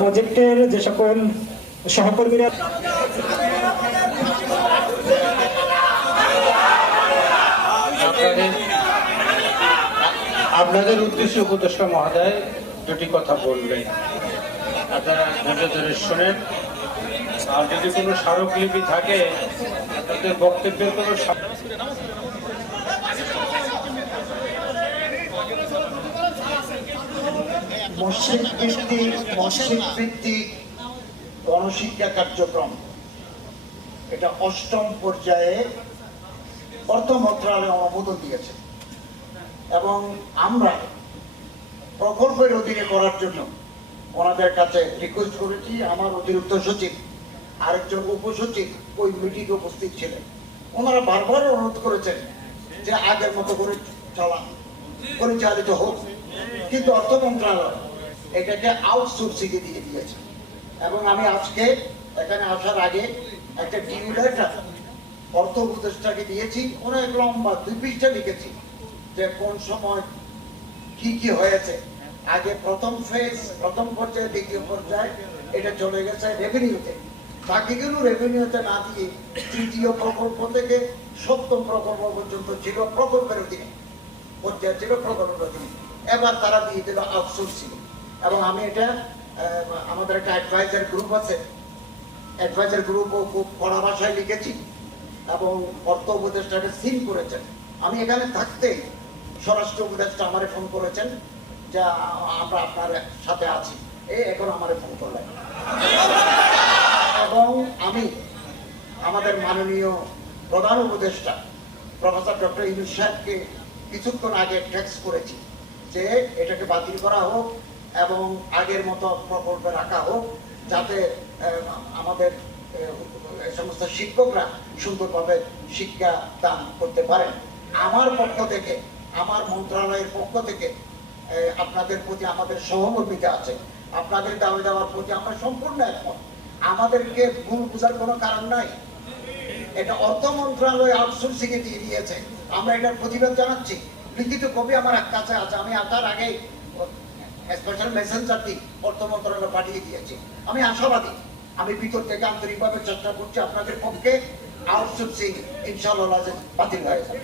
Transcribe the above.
প্রজেক্টের যে সকল সহকর্মীরা আপনাদের উদ্দেশ্যে উপদেষ্টা মহোদয় দুটি কথা বলবেন, আপনারা ধৈর্য ধরে শোনেন। আর যদি কোনো স্মারকলিপি থাকে তাদের বক্তব্যের কোনো মসজিদ ভিত্তিক গণশিক্ষা কার্যক্রম এটা ৮ম পর্যায়ে অর্থ মন্ত্রণালয় অনুমোদন দিয়েছে এবং আমরা প্রকল্পের অধীনে করার জন্য ওনাদের কাছে রিকোয়েস্ট করেছি। আমার অতিরিক্ত সচিব আরেকজন উপসচিব ওই মিটিংয়ে উপস্থিত ছিলেন। ওনারা বারবার অনুরোধ করেছেন যে আগের মতো করে পরিচালিত হোক, কিন্তু অর্থ মন্ত্রণালয় এটাকে আউটসোর্সিংয়ে দিয়ে দিয়েছে। এবং আমি আজকে এখানে আসার আগে একটা টিউ লেটার অর্থ উপদেষ্টাকে দিয়েছি, অনেক লম্বা 2 পৃষ্ঠা লিখেছি যে কোন সময় কি কি হয়েছে। আগে প্রথম পর্যায়ে, দ্বিতীয় পর্যায়ে এটা চলে গেছে রেভিনিউতে, বাকিগুলো রেভিনিউতে না দিয়ে তৃতীয় প্রকল্প থেকে 7ম প্রকল্প পর্যন্ত ছিল প্রকল্পের অধীনে, পর্যায়ে ছিল প্রকল্পের অধীনে। এবার তারা দিয়ে দিল আউটসোর্সিং। এবং আমি এটা আমাদের একটা অ্যাডভাইজার গ্রুপ আছে, অ্যাডভাইজার গ্রুপও খুব কড়া ভাষায় লিখেছি এবং অর্থ উপদেষ্টাকে সিল করেছেন। আমি এখানে থাকতেই স্বরাষ্ট্র উপদেষ্টা আমারে ফোন করেছেন যে আমরা আপনার সাথে আছি, এখন আমারে ফোন করলেন। এবং আমি আমাদের মাননীয় প্রধান উপদেষ্টা প্রফেসর ডক্টর ইউনূস সাহেবকে কিছুক্ষণ আগে টেক্সট করেছি যে এটাকে বাতিল করা হোক এবং আগের মতো প্রকল্পে রাখা হোক, যাতে আমাদের সমস্ত শিক্ষকরা সুন্দরভাবে শিক্ষা দান করতে পারেন। আমার পক্ষ থেকে, আমার মন্ত্রণালয়ের পক্ষ থেকে আপনাদের প্রতি আমাদের সহমর্মিতা আছে। আপনাদের দাবি দেওয়ার প্রতি আমরা সম্পূর্ণ একমত। আমাদেরকে ভুল বোঝার কোনো কারণ নাই। এটা অর্থ মন্ত্রণালয় আউটসোর্সিং এ দিয়ে দিয়েছে, আমরা এটার প্রতিবাদ জানাচ্ছি। লিখিত কপি আমার কাছে আছে, আমি আসার আগে স্পেশাল মেসেঞ্জার দিয়ে অর্থ মন্ত্রণালয় পাঠিয়ে দিয়েছি। আমি আশাবাদী, আমি ভিতর থেকে আন্তরিকভাবে চেষ্টা করছি আপনাদের পক্ষে আউটসোর্সিং ইনশাআল্লাহ বাতিল হয়ে যাবে।